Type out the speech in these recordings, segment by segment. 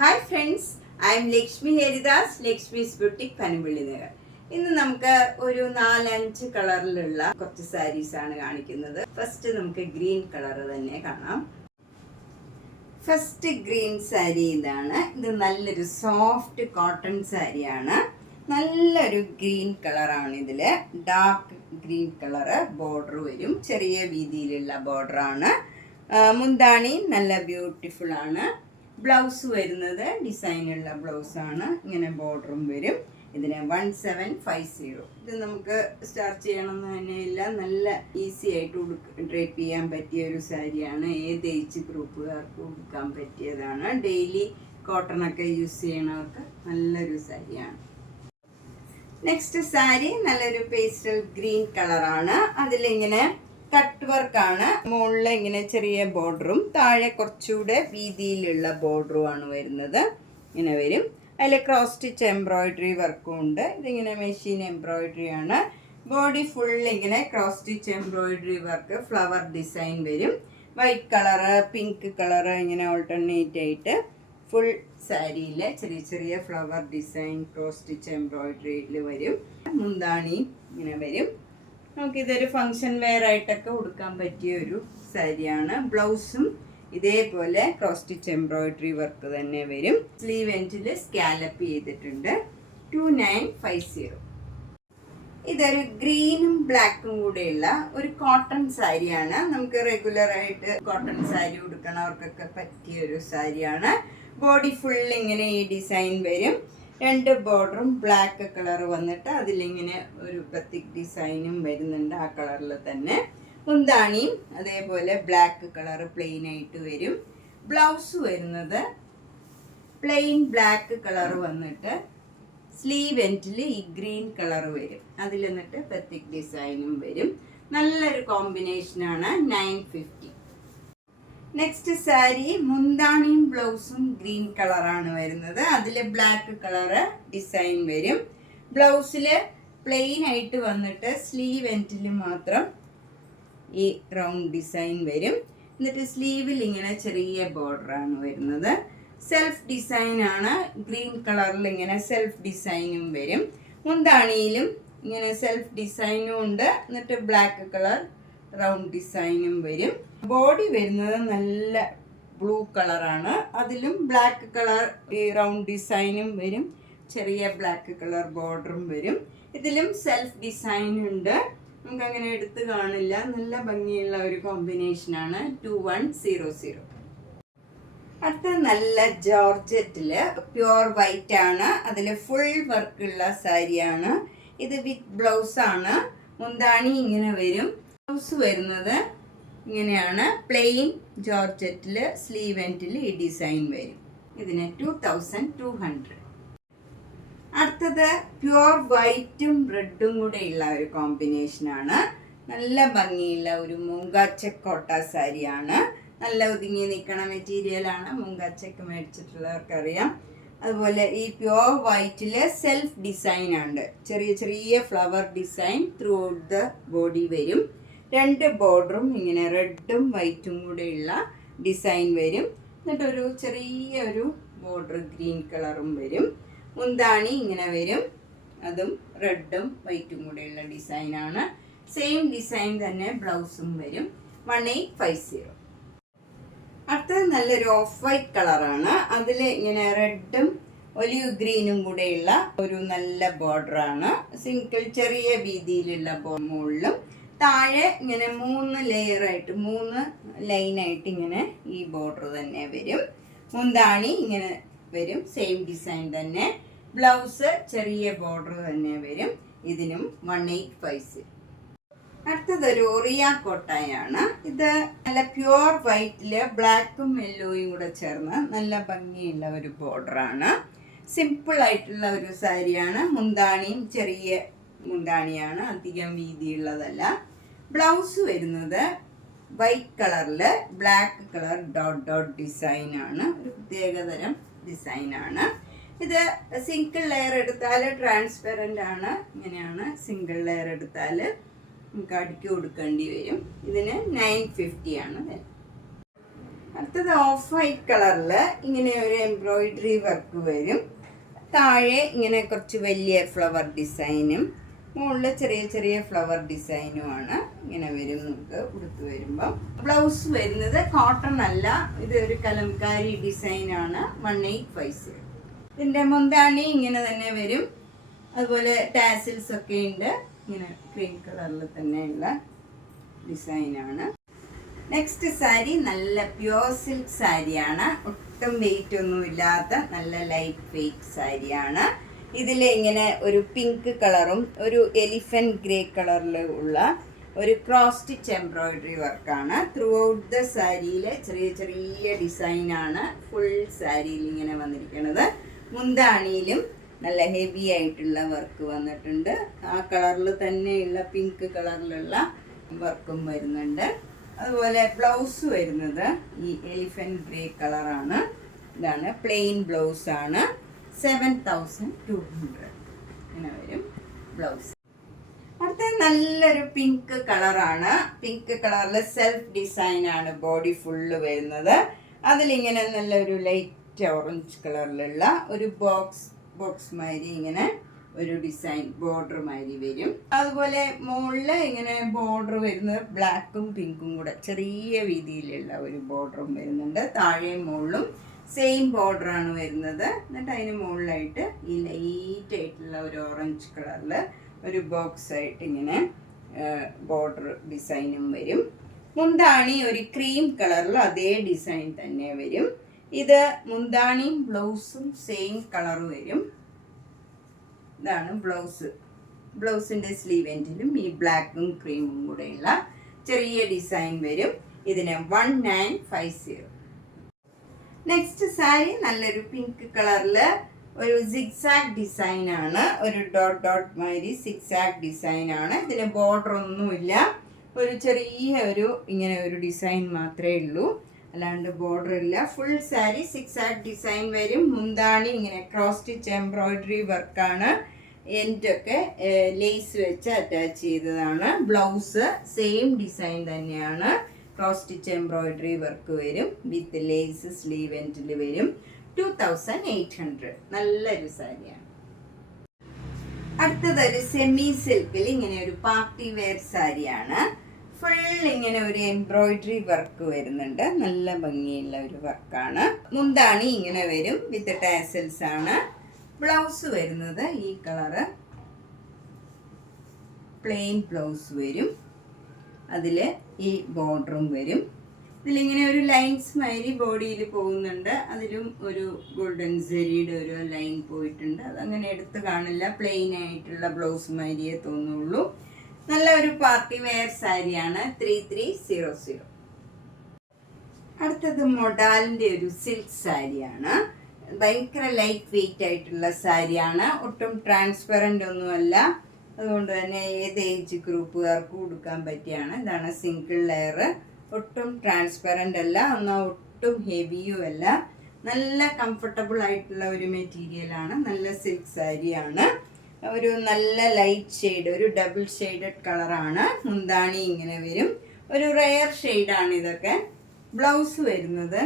Hi friends, I M Lakshmi Haridas, Lakshmi's boutique, Panampilly Nagar. ഇന്ന് നമുക്ക് ഒരു 4-5 കളറിലുള്ള കുറച്ച് സാരീസ് ആണ് കാണിക്കുന്നത്. ഫസ്റ്റ് നമുക്ക് ഗ്രീൻ കളർ തന്നെ കാണാം. ഫസ്റ്റ് ഗ്രീൻ സാരി ഇതാണ്. ഇത് നല്ലൊരു സോഫ്റ്റ് കോട്ടൺ സാരിയാണ്. നല്ലൊരു ഗ്രീൻ കളറാണ്. ഇതില് ഡാർക്ക് ഗ്രീൻ കളറ് ബോർഡർ വരും. ചെറിയ വീതിയിലുള്ള ബോർഡറാണ്. മുന്താണി നല്ല ബ്യൂട്ടിഫുൾ ആണ്. ബ്ലൗസ് വരുന്നത് ഡിസൈനുള്ള ബ്ലൗസാണ്. ഇങ്ങനെ ബോർഡറും വരും. ഇതിന് 1750. ഇത് നമുക്ക് സ്റ്റാർച്ച് ചെയ്യണമെന്ന് തന്നെയില്ല. നല്ല ഈസി ആയിട്ട് ഡ്രേപ്പ് ചെയ്യാൻ പറ്റിയ ഒരു സാരിയാണ്. ഏത് ഏജ് ഗ്രൂപ്പുകാർക്ക് ഉടുക്കാൻ പറ്റിയതാണ്. ഡെയിലി കോട്ടണൊക്കെ യൂസ് ചെയ്യണവർക്ക് നല്ലൊരു സാരിയാണ്. നെക്സ്റ്റ് സാരി നല്ലൊരു പേസ്റ്റൽ ഗ്രീൻ കളറാണ്. അതിലിങ്ങനെ കട്ട് വർക്കാണ്. മുകളിൽ ഇങ്ങനെ ചെറിയ ബോർഡറും താഴെ കുറച്ചുകൂടെ വീതിയിലുള്ള ബോർഡറുമാണ് വരുന്നത്. ഇങ്ങനെ വരും. അതിൽ ക്രോസ് സ്റ്റിച്ച് എംബ്രോയിഡറി വർക്കും ഉണ്ട്. ഇതിങ്ങനെ മെഷീൻ എംബ്രോയിഡറി ആണ്. ബോഡി ഫുൾ ഇങ്ങനെ cross stitch embroidery work, flower design വരും. വൈറ്റ് കളറ്, പിങ്ക് കളറ്, ഇങ്ങനെ ഓൾട്ടർനേറ്റ് ആയിട്ട് ഫുൾ സാരിയിൽ ചെറിയ ചെറിയ ഫ്ലവർ ഡിസൈൻ ക്രോസ് സ്റ്റിച്ച് എംബ്രോയിഡറിയിൽ വരും. മുന്താണി ഇങ്ങനെ വരും. നമുക്കിതൊരു ഫങ്ഷൻ വെയർ ആയിട്ടൊക്കെ ഉടുക്കാൻ പറ്റിയ ഒരു സാരിയാണ്. ബ്ലൗസും ഇതേപോലെ ക്രോസ് സ്റ്റിച്ച് എംബ്രോയിഡറി വർക്ക് തന്നെ വരും. സ്ലീവ് എൻഡിൽ സ്കാലപ്പ് ചെയ്തിട്ടുണ്ട്. 2950. ഇതൊരു ഗ്രീനും ബ്ലാക്കും കൂടെയുള്ള ഒരു കോട്ടൺ സാരിയാണ്. നമുക്ക് റെഗുലർ ആയിട്ട് കോട്ടൺ സാരി ഉടുക്കണവർക്കൊക്കെ പറ്റിയ ഒരു സാരിയാണ്. ബോഡി ഫുൾ ഇങ്ങനെ ഈ ഡിസൈൻ വരും. 2 ബോർഡറും ബ്ലാക്ക് കളർ വന്നിട്ട് അതിലിങ്ങനെ ഒരു ബത്തിക് ഡിസൈനും വരുന്നുണ്ട്. ആ കളറിൽ തന്നെ മുന്താണിയും അതേപോലെ ബ്ലാക്ക് കളർ പ്ലെയിൻ ആയിട്ട് വരും. ബ്ലൗസ് വരുന്നത് പ്ലെയിൻ ബ്ലാക്ക് കളർ വന്നിട്ട് സ്ലീവ് എൻഡിൽ ഈ ഗ്രീൻ കളർ വരും. അതിൽ എന്നിട്ട് ബത്തിക് ഡിസൈനും വരും. നല്ലൊരു കോമ്പിനേഷനാണ്. 950. നെക്സ്റ്റ് സാരി മുന്താണിയും ബ്ലൗസും ഗ്രീൻ കളറാണ് വരുന്നത്. അതിൽ ബ്ലാക്ക് കളറ് ഡിസൈൻ വരും. ബ്ലൗസിൽ പ്ലെയിൻ ആയിട്ട് വന്നിട്ട് സ്ലീവ് എൻഡിൽ മാത്രം ഈ റൗണ്ട് ഡിസൈൻ വരും. എന്നിട്ട് സ്ലീവിൽ ഇങ്ങനെ ചെറിയ ബോർഡറാണ് വരുന്നത്. സെൽഫ് ഡിസൈനാണ്. ഗ്രീൻ കളറിൽ ഇങ്ങനെ സെൽഫ് ഡിസൈനും വരും. മുന്താണിയിലും ഇങ്ങനെ സെൽഫ് ഡിസൈനും ഉണ്ട്. എന്നിട്ട് ബ്ലാക്ക് കളർ റൗണ്ട് ഡിസൈനും വരും. ബോഡി വരുന്നത് നല്ല ബ്ലൂ കളറാണ്. അതിലും ബ്ലാക്ക് കളർ ഈ റൗണ്ട് ഡിസൈനും വരും. ചെറിയ ബ്ലാക്ക് കളർ ബോർഡറും വരും. ഇതിലും സെൽഫ് ഡിസൈൻ ഉണ്ട്. നമുക്കങ്ങനെ എടുത്ത് കാണില്ല. നല്ല ഭംഗിയുള്ള ഒരു കോമ്പിനേഷനാണ്. 2100. അടുത്ത നല്ല ജോർജറ്റില് പ്യുവർ വൈറ്റ് ആണ്. അതിൽ ഫുൾ വർക്കുള്ള സാരിയാണ്. ഇത് വിത്ത് ബ്ലൗസ് ആണ്. മുന്താണി ഇങ്ങനെ വരും. ബ്ലൗസ് വരുന്നത് ഇങ്ങനെയാണ്. പ്ലെയിൻ ജോർജറ്റിൽ സ്ലീവ് എൻഡിൽ ഈ ഡിസൈൻ വരും. ഇതിന് 2200. അടുത്തത് പ്യുവർ വൈറ്റും റെഡും കൂടെ ഉള്ള ഒരു കോമ്പിനേഷനാണ്. നല്ല ഭംഗിയുള്ള ഒരു മൂങ്കാച്ചക്കോട്ട സാരിയാണ്. നല്ല ഒതുങ്ങി നിൽക്കണ മെറ്റീരിയലാണ്. മൂങ്കാച്ചക്ക് മേടിച്ചിട്ടുള്ളവർക്കറിയാം. അതുപോലെ ഈ പ്യുവർ വൈറ്റിൽ സെൽഫ് ഡിസൈൻ ഉണ്ട്. ചെറിയ ചെറിയ flower design through out the body വരും. 2 ബോർഡറും ഇങ്ങനെ റെഡും വൈറ്റും കൂടെയുള്ള ഡിസൈൻ വരും. എന്നിട്ടൊരു ചെറിയൊരു ബോർഡർ ഗ്രീൻ കളറും വരും. മുന്താണി ഇങ്ങനെ വരും. അതും റെഡും വൈറ്റും കൂടെയുള്ള ഡിസൈനാണ്. സെയിം ഡിസൈൻ തന്നെ ബ്ലൗസും വരും. 1850. അടുത്തത് നല്ലൊരു ഓഫ് വൈറ്റ് കളറാണ്. അതിൽ ഇങ്ങനെ റെഡും ഒലിവ് ഗ്രീനും കൂടെയുള്ള ഒരു നല്ല ബോർഡറാണ്. സിംഗിൾ ചെറിയ വീതിയിലുള്ള മുകളിലും താഴെ ഇങ്ങനെ 3 ലെയറായിട്ട് 3 ലൈനായിട്ട് ഇങ്ങനെ ഈ ബോർഡർ തന്നെ വരും. മുന്താണി ഇങ്ങനെ വരും. സെയിം ഡിസൈൻ തന്നെ. ബ്ലൗസ് ചെറിയ ബോർഡർ തന്നെ വരും. ഇതിനും 1850. അടുത്തതൊരു ഒറിയ കോട്ടായാണ്. ഇത് നല്ല പ്യുവർ വൈറ്റില് ബ്ലാക്കും യെല്ലോയും കൂടെ ചേർന്ന് നല്ല ഭംഗിയുള്ള ഒരു ബോർഡറാണ്. സിമ്പിൾ ആയിട്ടുള്ള ഒരു സാരിയാണ്. മുന്താണിയും ചെറിയ മുന്താണിയാണ്. അധികം വീതിയുള്ളതല്ല. ബ്ലൗസ് വരുന്നത് വൈറ്റ് കളറിൽ ബ്ലാക്ക് കളർ ഡോട്ട് ഡോട്ട് ഡിസൈനാണ്. ഒരു പ്രത്യേകതരം ഡിസൈനാണ്. ഇത് സിംഗിൾ ലെയർ എടുത്താൽ ട്രാൻസ്പെറൻ്റ് ആണ്. ഇങ്ങനെയാണ്. സിംഗിൾ ലെയർ എടുത്താൽ നമുക്ക് അടുക്കി കൊടുക്കേണ്ടി വരും. ഇതിന് 950 ആണ്. അടുത്തത് ഓഫ് വൈറ്റ് കളറിൽ ഇങ്ങനെ ഒരു എംബ്രോയിഡറി വർക്ക് വരും. താഴെ ഇങ്ങനെ കുറച്ച് വലിയ ഫ്ലവർ ഡിസൈനും മുകളിൽ ചെറിയ ചെറിയ ഫ്ലവർ ഡിസൈനുമാണ് ഇങ്ങനെ വരും. നമുക്ക് ഉടുത്ത് വരുമ്പം ബ്ലൗസ് വരുന്നത് കോട്ടൺ അല്ല, ഇത് ഒരു കലംകാരി ഡിസൈനാണ്. 1850. ഇതിൻ്റെ മുന്താണി ഇങ്ങനെ തന്നെ വരും. അതുപോലെ ടാസിൽസ് ഒക്കെ ഉണ്ട്. ഇങ്ങനെ ക്രീം കളറിൽ തന്നെയുള്ള ഡിസൈനാണ്. നെക്സ്റ്റ് സാരി നല്ല പ്യുവർ സിൽക്ക് സാരിയാണ്. ഒട്ടും വെയിറ്റ് ഒന്നും ഇല്ലാത്ത നല്ല ലൈറ്റ് വെയിറ്റ് സാരിയാണ്. ഇതിൽ ഇങ്ങനെ ഒരു പിങ്ക് കളറും ഒരു എലിഫന്റ് ഗ്രേ കളറിൽ ഉള്ള ഒരു ക്രോസ് സ്റ്റിച്ച് എംബ്രോയിഡറി വർക്കാണ്. ത്രൂ ഔട്ട് ദ സാരിയിൽ ചെറിയ ചെറിയ ഡിസൈനാണ് ഫുൾ സാരിയിൽ ഇങ്ങനെ വന്നിരിക്കുന്നത്. മുന്താണിയിലും നല്ല ഹെവി ആയിട്ടുള്ള വർക്ക് വന്നിട്ടുണ്ട്. ആ കളറിൽ തന്നെയുള്ള പിങ്ക് കളറിലുള്ള വർക്കും വരുന്നുണ്ട്. അതുപോലെ ബ്ലൗസ് വരുന്നത് ഈ എലിഫന്റ് ഗ്രേ കളറാണ്. ഇതാണ് പ്ലെയിൻ ബ്ലൗസാണ്. 7200 ഇങ്ങനെ വരും ബ്ലൗസ്. അടുത്ത നല്ലൊരു പിങ്ക് കളറാണ്. പിങ്ക് കളറിൽ സെൽഫ് ഡിസൈനാണ് ബോഡി ഫുള്ള് വരുന്നത്. അതിലിങ്ങനെ നല്ലൊരു ലൈറ്റ് ഓറഞ്ച് കളറിലുള്ള ഒരു ബോക്സ് മാതിരി ഇങ്ങനെ ഒരു ഡിസൈൻ ബോർഡർ മാതിരി വരും. അതുപോലെ മുകളിൽ ഇങ്ങനെ ബോർഡർ വരുന്നത് ബ്ലാക്കും പിങ്കും കൂടെ ചെറിയ വീതിയിലുള്ള ഒരു ബോർഡറും വരുന്നുണ്ട്. താഴെയും മുകളിലും സെയിം ബോർഡറാണ് വരുന്നത്. എന്നിട്ട് അതിന് മുകളിലായിട്ട് ഈ ലൈറ്റ് ആയിട്ടുള്ള ഒരു ഓറഞ്ച് കളറിൽ ഒരു ബോക്സ് ആയിട്ട് ഇങ്ങനെ ബോർഡർ ഡിസൈനും വരും. മുന്താണി ഒരു ക്രീം കളറിൽ അതേ ഡിസൈൻ തന്നെ വരും. ഇത് മുന്താണിയും ബ്ലൗസും സെയിം കളർ വരും. ഇതാണ് ബ്ലൗസിൻ്റെ സ്ലീവ് എൻഡിലും ഈ ബ്ലാക്കും ക്രീമും കൂടെയുള്ള ചെറിയ ഡിസൈൻ വരും. ഇതിന് 1950. നെക്സ്റ്റ് സാരി നല്ലൊരു പിങ്ക് കളറിൽ ഒരു സിക്സാക് ഡിസൈനാണ്. ഒരു ഡോട്ട് മാതിരി സിക്സാക് ഡിസൈനാണ്. ഇതിന് ബോർഡർ ഒന്നുമില്ല. ഒരു ചെറിയ ഇങ്ങനെ ഒരു ഡിസൈൻ മാത്രമേ ഉള്ളൂ, അല്ലാണ്ട് ബോർഡർ ഇല്ല. ഫുൾ സാരി സിക്സാക് ഡിസൈൻ വരും. മുന്താണി ഇങ്ങനെ ക്രോസ് സ്റ്റിച്ച് എംബ്രോയിഡറി വർക്കാണ്. എൻഡൊക്കെ ലേസ് വെച്ച് അറ്റാച്ച് ചെയ്തതാണ്. ബ്ലൗസ് സെയിം ഡിസൈൻ തന്നെയാണ്. ക്രോസ് സ്റ്റിച്ച് എംബ്രോയിഡറി വർക്ക് വരും. വിത്ത് ലേസ് സ്ലീവ് എൻഡിൽ വരും. 2800. നല്ലൊരു സാരിയാണ്. അടുത്തതൊരു സെമി സിൽക്കിൽ ഇങ്ങനെ ഒരു പാർട്ടി വെയർ സാരിയാണ്. ഫുൾ ഇങ്ങനെ ഒരു എംബ്രോയിഡറി വർക്ക് വരുന്നുണ്ട്. നല്ല ഭംഗിയുള്ള ഒരു വർക്കാണ്. മുന്താണി ഇങ്ങനെ വരും വിത്ത് ടാസൽസ് ആണ്. ബ്ലൗസ് വരുന്നത് ഈ കളറ് പ്ലെയിൻ ബ്ലൗസ് വരും. അതിൽ ഈ ബോർഡറും വരും. ഇതിലിങ്ങനെ ഒരു ലൈൻസ് മാതിരി ബോഡിയിൽ പോകുന്നുണ്ട്. അതിലും ഒരു ഗോൾഡൻ സെരിയുടെ ഒരു ലൈൻ പോയിട്ടുണ്ട്. അതങ്ങനെ എടുത്ത് കാണില്ല. പ്ലെയിൻ ആയിട്ടുള്ള ബ്ലൗസ് മാതിരിയേ തോന്നുള്ളൂ. നല്ല ഒരു പാർട്ടി വെയർ സാരിയാണ്. 3300. അടുത്തത് മൊഡാലിൻ്റെ ഒരു സിൽക്ക് സാരിയാണ്. ഭയങ്കര ലൈറ്റ് വെയിറ്റ് ആയിട്ടുള്ള സാരിയാണ്. ഒട്ടും ട്രാൻസ്പെറൻ്റ് ഒന്നുമല്ല. അതുകൊണ്ട് തന്നെ ഏത് ഏജ് ഗ്രൂപ്പുകാർക്കും കൊടുക്കാൻ പറ്റിയാണ്. ഇതാണ് സിംഗിൾ ലെയർ. ഒട്ടും ട്രാൻസ്പെറൻ്റ് അല്ല, എന്നാൽ ഒട്ടും ഹെവിയും അല്ല. നല്ല കംഫർട്ടബിൾ ആയിട്ടുള്ള ഒരു മെറ്റീരിയലാണ്. നല്ല സിൽക്ക് സാരിയാണ്. ഒരു നല്ല ലൈറ്റ് ഷെയ്ഡ്, ഒരു ഡബിൾ ഷെയ്ഡഡ് കളറാണ്. മുന്താണി ഇങ്ങനെ വരും. ഒരു റെയർ ഷെയ്ഡാണ് ഇതൊക്കെ. ബ്ലൗസ് വരുന്നത്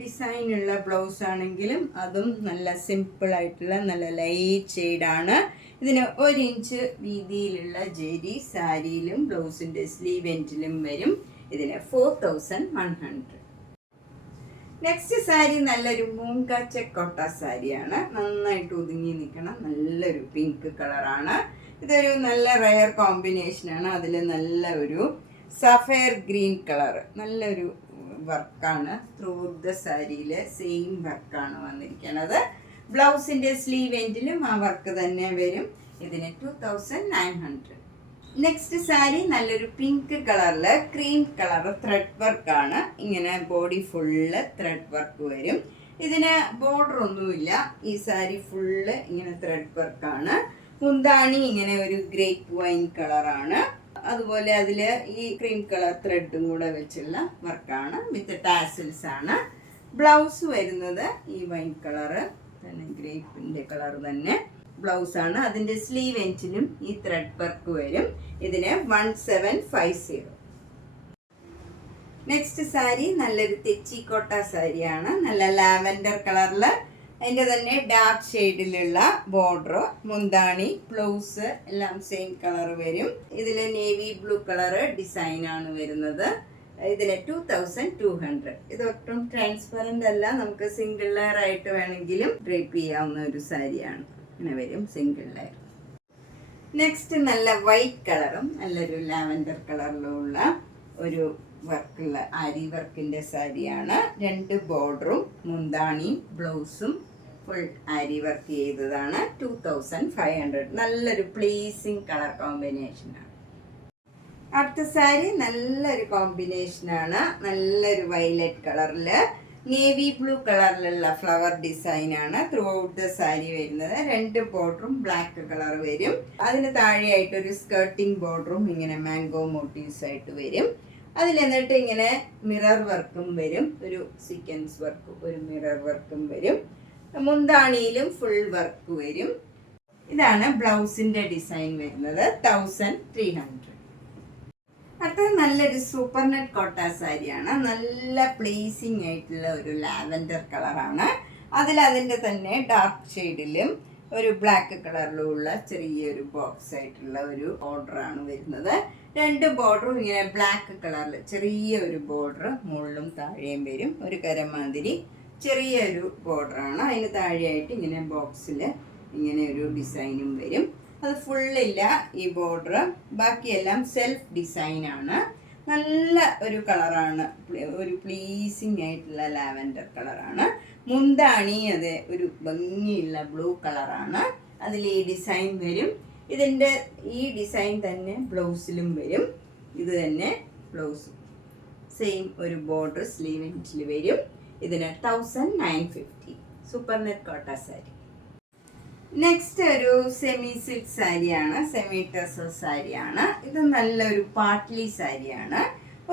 ഡിസൈനുള്ള ബ്ലൗസ് ആണെങ്കിലും അതും നല്ല സിമ്പിൾ ആയിട്ടുള്ള നല്ല ലൈറ്റ് ഷെയ്ഡാണ്. ഇതിന് 1 ഇഞ്ച് വീതിയിലുള്ള ജെരി സാരിയിലും ബ്ലൗസിൻ്റെ സ്ലീവ് എൻഡിലും വരും. ഇതിന് 4100. നെക്സ്റ്റ് സാരി നല്ലൊരു മൂങ്ക ചെക്കോട്ട സാരിയാണ്. നന്നായിട്ട് ഒതുങ്ങി നിൽക്കണം. നല്ലൊരു പിങ്ക് കളറാണ്. ഇതൊരു നല്ല റെയർ കോമ്പിനേഷനാണ്. അതിൽ നല്ല ഒരു സഫയർ ഗ്രീൻ കളർ നല്ലൊരു വർക്കാണ്. ത്രൂ ദ സാരിയിൽ സെയിം വർക്കാണ് വന്നിരിക്കുന്നത്. ബ്ലൗസിൻ്റെ സ്ലീവ് എൻഡിലും ആ വർക്ക് തന്നെ വരും. ഇതിന് 2900. നെക്സ്റ്റ് സാരി നല്ലൊരു പിങ്ക് കളറിൽ ക്രീം കളർ ത്രെഡ് വർക്കാണ്. ഇങ്ങനെ ബോഡി ഫുള്ള് ത്രെഡ് വർക്ക് വരും. ഇതിന് ബോർഡർ ഒന്നുമില്ല. ഈ സാരി ഫുള്ള് ഇങ്ങനെ ത്രെഡ് വർക്കാണ്. മുന്താണി ഇങ്ങനെ ഒരു ഗ്രേപ്പ് വൈൻ കളറാണ്. അതുപോലെ അതിൽ ഈ ക്രീം കളർ ത്രെഡും കൂടെ വെച്ചുള്ള വർക്കാണ്. വിത്ത് ടാസിൽസ് ആണ്. ബ്ലൗസ് വരുന്നത് ഈ വൈൻ കളറ് തന്നെ, ഗ്രേപ്പിൻ്റെ കളർ തന്നെ ബ്ലൗസാണ്. അതിൻ്റെ സ്ലീവ് എൻഡിലും ഈ ത്രെഡ് വർക്ക് വരും. ഇതിന് 1750. നെക്സ്റ്റ് സാരി നല്ലൊരു തെച്ചിക്കോട്ട സാരിയാണ്. നല്ല ലാവൻഡർ കളറിൽ അതിൻ്റെ തന്നെ ഡാർക്ക് ഷെയ്ഡിലുള്ള ബോർഡർ, മുന്താണി, ബ്ലൗസ് എല്ലാം സെയിം കളർ വരും. ഇതിൽ നേവി ബ്ലൂ കളറ് ഡിസൈനാണ് വരുന്നത്. ഇതിന് 2200. ഇതൊട്ടും ട്രാൻസ്പെറൻ്റ് അല്ല, നമുക്ക് സിംഗിൾ ലെയർ ആയിട്ട് വേണമെങ്കിലും ഡ്രേപ്പ് ചെയ്യാവുന്ന ഒരു സാരിയാണ്. ഇങ്ങനെ വരും സിംഗിൾ ലെയർ. നെക്സ്റ്റ് നല്ല വൈറ്റ് കളറും നല്ലൊരു ലാവൻഡർ കളറിലുള്ള ഒരു വർക്കുള്ള ആരി വർക്കിൻ്റെ സാരിയാണ്. 2 ബോർഡറും മുന്താണിയും ബ്ലൗസും ഫുൾ ആരി വർക്ക് ചെയ്തതാണ്. 2500. നല്ലൊരു പ്ലീസിങ് കളർ കോമ്പിനേഷനാണ്. അടുത്ത സാരി നല്ലൊരു കോമ്പിനേഷനാണ്. നല്ലൊരു വയലറ്റ് കളറിൽ നേവി ബ്ലൂ കളറിലുള്ള ഫ്ലവർ ഡിസൈനാണ് ത്രൂ ഔട്ട് ദ സാരി വരുന്നത്. 2 ബോർഡറും ബ്ലാക്ക് കളർ വരും. അതിന് താഴെയായിട്ടൊരു സ്കേർട്ടിങ് ബോർഡറും ഇങ്ങനെ മാംഗോ മോട്ടീവ്സ് ആയിട്ട് വരും. അതിൽ എന്നിട്ട് ഇങ്ങനെ മിറർ വർക്കും വരും, ഒരു സീക്വൻസ് വർക്കും ഒരു മിറർ വർക്കും വരും. മുന്താണിയിലും ഫുൾ വർക്ക് വരും. ഇതാണ് ബ്ലൗസിൻ്റെ ഡിസൈൻ വരുന്നത്. 1300. അടുത്തത് നല്ലൊരു സൂപ്പർ നെറ്റ് കോട്ട സാരിയാണ്. നല്ല പ്ലേസിങ് ആയിട്ടുള്ള ഒരു ലാവൻഡർ കളറാണ്. അതിൻ്റെ തന്നെ ഡാർക്ക് ഷെയ്ഡിലും ഒരു ബ്ലാക്ക് കളറിലുള്ള ചെറിയൊരു ബോക്സ് ആയിട്ടുള്ള ഒരു ബോർഡറാണ് വരുന്നത്. 2 ബോർഡറും ഇങ്ങനെ ബ്ലാക്ക് കളറിൽ ചെറിയൊരു ബോർഡർ മുകളിലും താഴെയും വരും. ഒരു കരമാതിരി ചെറിയൊരു ബോർഡറാണ്. അതിന് താഴെയായിട്ട് ഇങ്ങനെ ബോക്സിൽ ഇങ്ങനെ ഒരു ഡിസൈനും വരും. അത് ഫുള്ളില്ല ഈ ബോർഡർ, ബാക്കിയെല്ലാം സെൽഫ് ഡിസൈനാണ്. നല്ല ഒരു കളറാണ്, ഒരു പ്ലീസിങ് ആയിട്ടുള്ള ലാവൻഡർ കളറാണ്. മുന്താണി അത് ഒരു ഭംഗിയുള്ള ബ്ലൂ കളറാണ്. അതിൽ ഈ ഡിസൈൻ വരും. ഇതിൻ്റെ ഈ ഡിസൈൻ തന്നെ ബ്ലൗസിലും വരും. ഇത് തന്നെ ബ്ലൗസും സെയിം ഒരു ബോർഡർ സ്ലീവിൽ വരും. ഇതിന് 1950. സൂപ്പർ നെറ്റ് കോട്ട സാരി. നെക്സ്റ്റ് ഒരു സെമി സിൽക്ക് സാരിയാണ്, സെമി ടസർ സാരിയാണ്. ഇത് നല്ലൊരു പാട്ട്ലി സാരിയാണ്.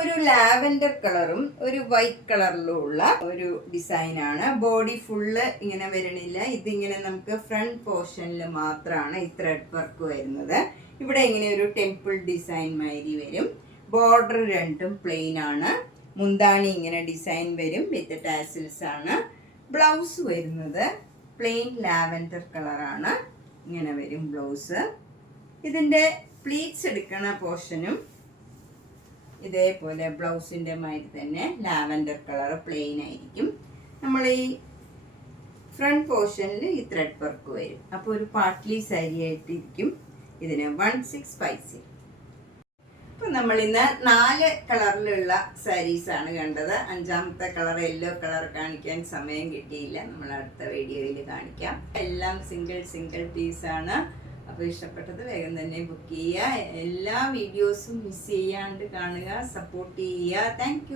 ഒരു ലാവൻഡർ കളറും ഒരു വൈറ്റ് കളറിലും ഉള്ള ഒരു ഡിസൈനാണ്. ബോഡി ഫുള്ള് ഇങ്ങനെ വരണില്ല. ഇതിങ്ങനെ നമുക്ക് ഫ്രണ്ട് പോർഷനിൽ മാത്രമാണ് ഈ ത്രെഡ് വർക്ക് വരുന്നത്. ഇവിടെ ഇങ്ങനെ ഒരു ടെമ്പിൾ ഡിസൈൻ മാതിരി വരും. ബോർഡർ 2ഉം പ്ലെയിൻ ആണ്. മുന്താണി ഇങ്ങനെ ഡിസൈൻ വരും, വിത്ത് ടാസിൽസ് ആണ്. ബ്ലൗസ് വരുന്നത് പ്ലെയിൻ ലാവൻഡർ കളറാണ്. ഇങ്ങനെ വരും ബ്ലൗസ്. ഇതിൻ്റെ പ്ലീറ്റ്സ് എടുക്കുന്ന പോർഷനും ഇതേപോലെ ബ്ലൗസിൻ്റെ മാതിരി തന്നെ ലാവൻഡർ കളർ പ്ലെയിൻ ആയിരിക്കും. നമ്മൾ ഈ ഫ്രണ്ട് പോർഷനിൽ ഈ ത്രെഡ് വർക്ക് വരും. അപ്പോൾ ഒരു പാട്ട്ലി സാരി ആയിട്ടിരിക്കും. ഇതിന് 1650. ഇപ്പം നമ്മളിന്ന് 4 കളറിലുള്ള സാരീസാണ് കണ്ടത്. 5ാമത്തെ കളർ യെല്ലോ കളർ കാണിക്കാൻ സമയം കിട്ടിയില്ല, നമ്മൾ അടുത്ത വീഡിയോയിൽ കാണിക്കാം. എല്ലാം സിംഗിൾ പീസാണ്. അപ്പോൾ ഇഷ്ടപ്പെട്ടത് വേഗം തന്നെ ബുക്ക് ചെയ്യുക. എല്ലാ വീഡിയോസും മിസ് ചെയ്യാണ്ട് കാണുക, സപ്പോർട്ട് ചെയ്യുക. താങ്ക്